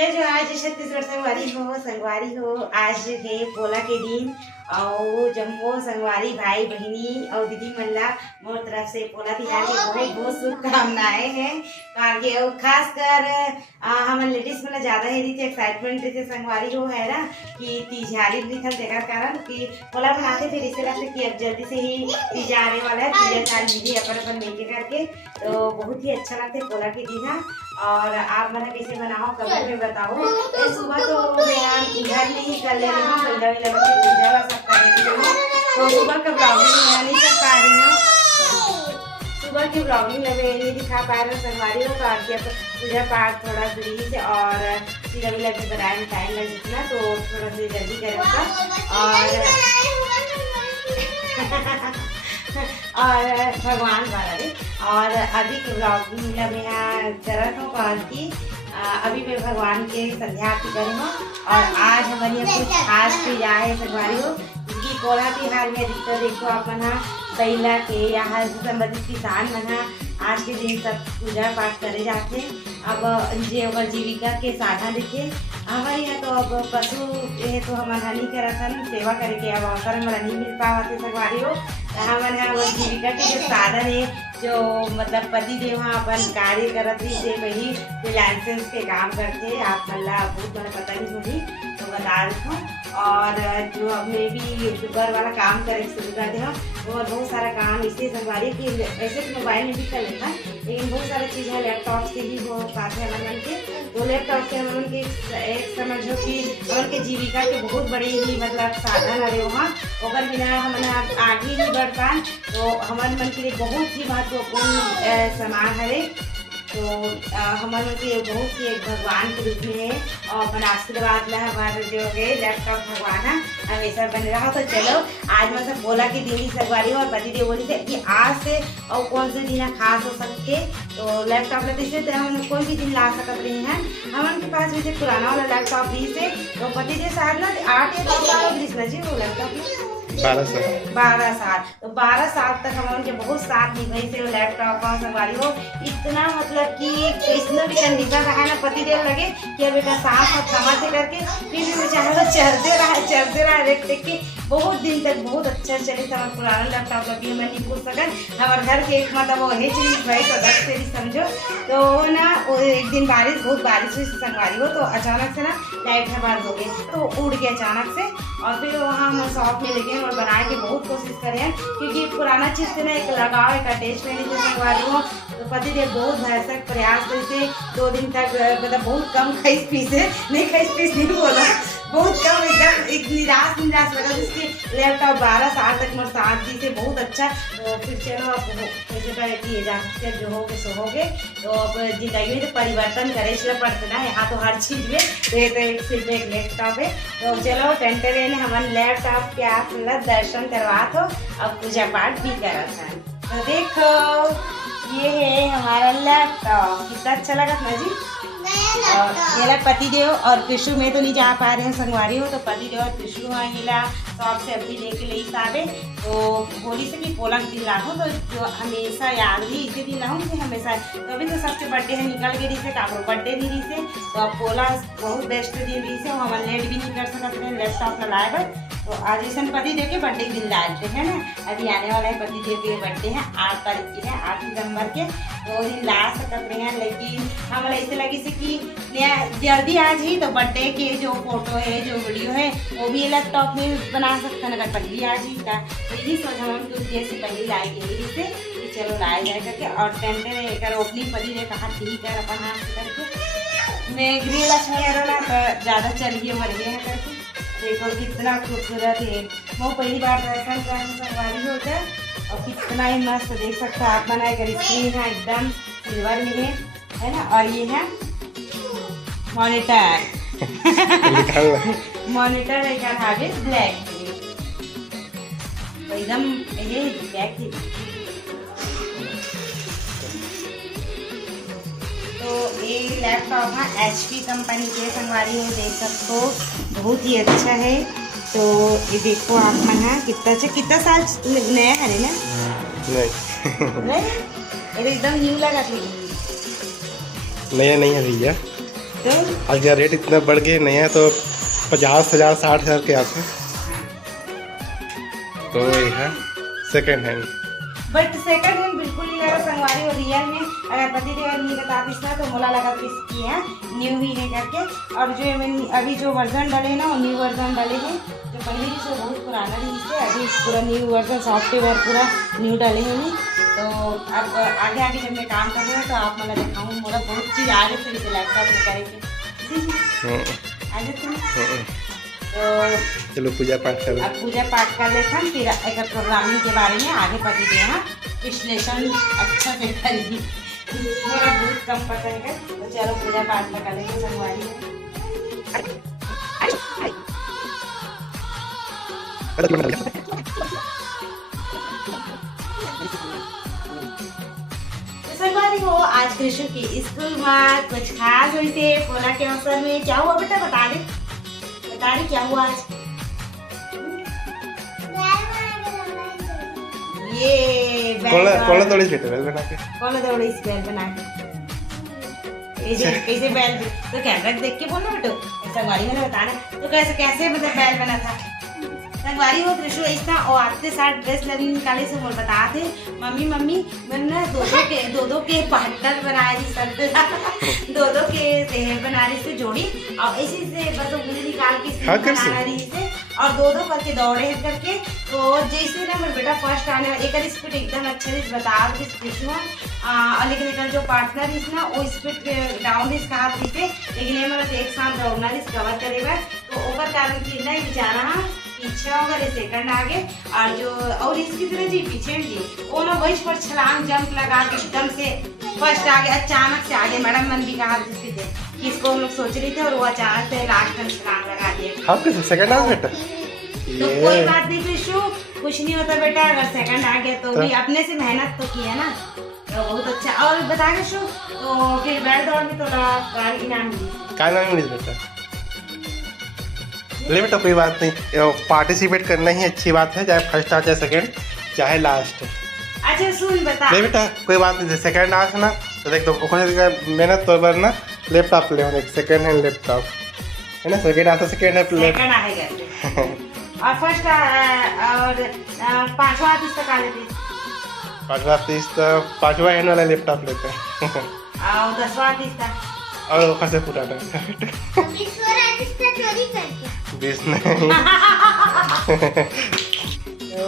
जय जोहार जय छत्तीसगढ़ संगवारी हो आज है पोला के दिन और जम्मो संगवारी भाई बहनी और दीदी मन ला मोर तरफ से पोला तिहार की बहुत बहुत शुभकामनाएं हैं कारण और खास कर हम लेडीज मन ज्यादा ही रही एक्साइटमेंट रही संगवारी हो है ना कि तिहारी लिखल जगह कारण कि पोला बनाते फिर इसे लगता कि अब जल्दी से ही तीजा आने वाला है तीजा चार लीजिए अपन मिलके करके तो बहुत ही अच्छा लगता है पोला के दिन और आप मैंने कैसे बनाओ कमेंट में बताओ। सुबह तो मैं घर में ही कर ले रही हूँ तो सुबह का ब्लॉगिंग नहीं कर पा रही हूँ सुबह की ब्लॉगिंग नहीं दिखा पा रहे संगवारी हो कारण पूजा पाठ थोड़ा दूरी से और सीधा भी लगे बनाने में टाइम लग जितना तो थोड़ा सा जल्दी करेगा और भगवान वाला भी और अभी के ब्लॉगिंग में यहाँ करत हूँ कॉल की अभी मैं भगवान के संध्या आरती करी हूँ और आज हमारे यहाँ कुछ खास पूजा है संगवारी हो जिसकी पोला तिहार में देखो आप मना कैला के यहाँ से संबंधित किसान मना आज के दिन सब पूजा पाठ करे जाते अब जो जीविका के साधन देखे हमारे यहाँ तो अब पशु है तो हमारा नहीं करा था सेवा करे के अब अवसर हमारा नहीं मिल पाते संगवारी हो हमारे यहाँ जीविका के जो साधन है जो मतलब पति देव अपन कार्य करत ही से वही फ्रीलांसेंस के काम करते आप मतलब बहुत मैंने पता नहीं होगी तो बता रही हूँ और जो अब मैं भी यूट्यूबर वाला काम करे शुरू कर दिया और बहुत सारा काम इसलिए संगवारी की ऐसे तो मोबाइल में भी कर लेता लेकिन बहुत सारी चीज़ है लैपटॉप से भी वो पास है मन के तो लैपटॉप से हम के एक समझो कि उनके जीविका के बहुत बड़ी ही मतलब साधन है वहाँ और बिना हमारे आगे नहीं बढ़ पाए तो हमारे मन के लिए बहुत ही महत्वपूर्ण सामान है तो हमारे मन के बहुत ही एक भगवान के रूप में है और अपन आशीर्वाद ला हमारे जो है लैपटॉप भगवान है हमेशा बने रहा तो चलो आज मैं सब बोला कि दिन ही संगवारी और पति देव बोली थे कि आज से और कौन से दिन खास हो सकते तो लैपटॉप लेते से हम कोई भी दिन ला सकते रही हैं हमारे पास जैसे पुराना वाला लैपटॉप भी से तो पति देव साहब ना 8 या 10 साल जी वो लैपटॉप 12 साल तो 12 साल तक हम उनके बहुत साथ निभाई से लैपटॉप और संगवारी हो इतना मतलब कि इसमें भी कंडीशन रहा ना पति देव लगे कि अब बेटा साफ और थमा से करके फिर भी बेचारा चलते रहा देख के बहुत दिन तक बहुत अच्छा चले हमारा पुराना लैपटॉप अभी मैं नहीं पूछ सकन हमारे घर के एक मतलब वो है चीज भाई सदस्य से भी समझो तो ना वो एक दिन बहुत बारिश हुई संगवारी हो तो अचानक से ना लाइट हमारे हो गई तो उड़ गया अचानक से और फिर वहाँ हम शॉप में लेके और बनाने की बहुत कोशिश करें क्योंकि पुराना चीज़ से ना एक लगाव एक अटैच रहने से संगवारी हो तो पति देव बहुत भरसक प्रयास करते 2 दिन तक मतलब बहुत कम खाइस पीसे नहीं बोला बहुत कम एकदम एक निराश लगा जिसके लैपटॉप 12 साल तक मेरे साथ दी से बहुत अच्छा तो फिर चलो अब किए जा सकते जो होगे सो होगे तो अब जिंदगी में तो परिवर्तन करे इसलिए पड़ता ना यहाँ तो हर चीज़ में तो ये तो एक सिर्फ एक लैपटॉप है तो चलो टेंटे ने हमारे लैपटॉप के आप मतलब दर्शन करवा तो अब पूजा पाठ भी करा था तो देखो ये है हमारा लैपटॉप कितना अच्छा लगा ना जी और मेरा पतिदेव और कृष्ण में तो नहीं जा पा रहे हैं संगवारी हो तो पतिदेव और कृष्ण हिला शॉप से अभी लेके ले साबे तो होली से भी पोला दिन लाऊँ तो जो हमेशा याद ही इसी दिन लाऊँ कि हमेशा तो अभी तो सबसे बर्थडे है निकल गई से कामो बर्थडे नहीं रही से तो अब पोला बहुत बेस्ट दिन रही से हम लेट भी नहीं कर सकते हैं लैपटॉप लाए तो आज ऐसा पति देव के बर्थडे दिन लाए है ना अभी आने वाला है पति देव के बर्थडे है 8 तारीख की है 8 सितंबर के तो दिन ला सकते हैं लेकिन हमें ऐसे लगी से कि जल्दी आज ही तो बर्थडे के जो फोटो है जो वीडियो है वो भी लैपटॉप में बना सकते हैं अगर पहली आज ही था तो यही सोचा हम कुछ देर से पहले लाएंगे से चलो लाया जाए करके और टेंटे एक ओपनिंग पति ने कहा ठीक है अपन हाथ से करके मैं गृह लक्ष्मी ना तो ज़्यादा चलिए मर गए हैं करके देखो कितना खूबसूरत है वो पहली बार दर्शन करने संगवारी होता है और कितना ही मस्त देख सकते हैं आप बनाए कर स्क्रीन है एकदम सिल्वर में है ना और ये है मॉनिटर मॉनिटर लेकर हावे ब्लैक तो एकदम ये ब्लैक ही तो ये लैपटॉप है HP कंपनी के संगवारी है देख सकते हो बहुत ही अच्छा है तो ये देखो आप मन है कितना साल नया है ना नहीं एकदम न्यू लगा नया नहीं है भैया तो आज यार रेट इतना बढ़ गए नहीं है तो 50,000 60,000 के आते तो ये है second hand. But second hand बिल्कुल नहीं लगा संगवारी और रियल में अगर पति देव नहीं बता दिसना तो मोला लगा कि इसकी है न्यू ही है करके। और जो अभी जो वर्जन डाले ना वो न्यू वर्जन डाले हैं, जो पहले ही से बहुत पुराना रही से अभी पूरा न्यू वर्जन सॉफ्टवेयर पूरा न्यू डाले हैं। तो अब आगे आगे जब मैं काम कर रही हूँ तो आप मतलब दिखाऊँ मोला बहुत चीज़ आगे फिर से लैपटॉप में करेंगे आगे तो चलो पूजा पाठ कर अब पूजा पाठ कर लेते हैं, फिर एक प्रोग्रामिंग के बारे में आगे पति दे विश्लेषण अच्छा से करेगी। मेरा बहुत कम पता है तो चलो पूजा पाठ में कर लेंगे संगवारी। संगवारी हो आज कृष्ण की स्कूल में कुछ खास हुई थे पोला के अवसर में क्या हुआ बेटा बता दे क्या हुआ आज? ये कौन तोड़ी बेटा बेल बना के कौन तोड़ी इस बेल बना के कैसे बेल तो कैमरा देख के बोलना बेटो संगवारी मैंने बताना तो कैसे मतलब बेल बना था संगवारी हो कृष्ण ऐसा और आते साथ ड्रेस लगी निकाले से बोल बताते मम्मी मैंने दो के पार्टनर बनाए थी सर दो के बना रही से जोड़ी और इसी से बस उंगली निकाल के बना रही से और दो करके दौड़े करके। तो जैसे ना मेरा बेटा फर्स्ट आने वाला एक स्पीड एकदम अच्छे से बता और लेकिन जो पार्टनर इस ना वो स्पीड डाउन इस कहा थी लेकिन ये मतलब एक साथ दौड़ना इस कवर करेगा तो ओवर कारण की ना बेचारा पीछे अगर सेकंड आगे और जो और इसकी तरह जी पीछे जी वो ना वही पर छलांग जंप लगा के एकदम से फर्स्ट आगे अचानक से आगे मैडम मन भी कहा किसको हम लोग सोच रहे थे और वो अचानक से लास्ट में छलांग लगा दिए। सेकंड आ बेटा तो कोई बात नहीं कृष्णु कुछ नहीं होता बेटा अगर सेकंड आ गया तो भी अपने से मेहनत तो की है ना तो बहुत अच्छा। और बता कृष्णु तो फिर बैट दौड़ में थोड़ा इनाम मिली बेटा ले बेटा कोई बात नहीं पार्टिसिपेट करना ही अच्छी बात है चाहे फर्स्ट आ चाहे सेकंड चाहे लास्ट। अच्छा सुन बता ले बेटा कोई बात नहीं सेकंड आ ना तो देख तो मेहनत तो बार ना लैपटॉप ले सेकंड हैंड लैपटॉप है ना सेकंड आता सेकंड है और फर्स्ट और पांचवा तीस तक आ लेते पांचवा हैंड वाला लैपटॉप लेते हैं और 10वां तीस तक और कैसे पुराना 20 नहीं तो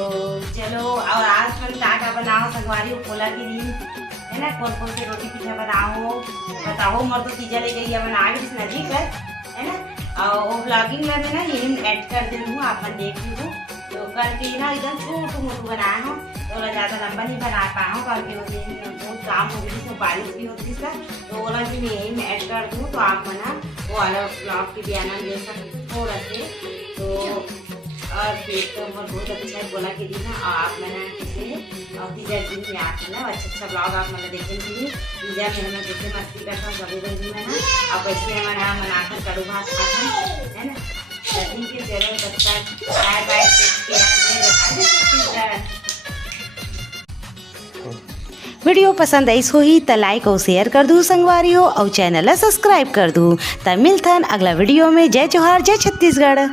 चलो और आज हम क्या बनाओ संगवारी पोला के दिन है ना कौन से रोटी पीछा बताओ मर तो चीज़ें ले गई बना के नजीक है ना और वो ब्लॉगिंग में ना ये ऐड कर दे दूँ आप देख लूँ तो करके ना एकदम छोटू मोटू बनाया हूँ तो ज़्यादा लंबा नहीं बना पाया हूँ करके वो दिन बहुत काम हो गई तो बारिश भी होती सर तो वो भी मैं यही में ऐड कर दूँ तो आप बना वो अलग ब्लॉग की भी आनंद ले सकते थोड़ा से तो और फिर तो बहुत अच्छा है बोला कि दिन आप मैंने किसी और तीसरे दिन में आते ना अच्छा ब्लॉग आप मैंने देखे थे तीसरा में मैं जैसे मस्ती करता हूँ कभी दिन में ना अब वैसे मैंने बनाकर कड़ू भात खाता है ना ठीक है चलो तब तक बाय बाय वीडियो पसंद आई ही तो लाइक और शेयर कर दूँ संगवारी हो और चैनल सब्सक्राइब कर दूँ तब मिलथन अगला वीडियो में। जय जोहार जय छत्तीसगढ़।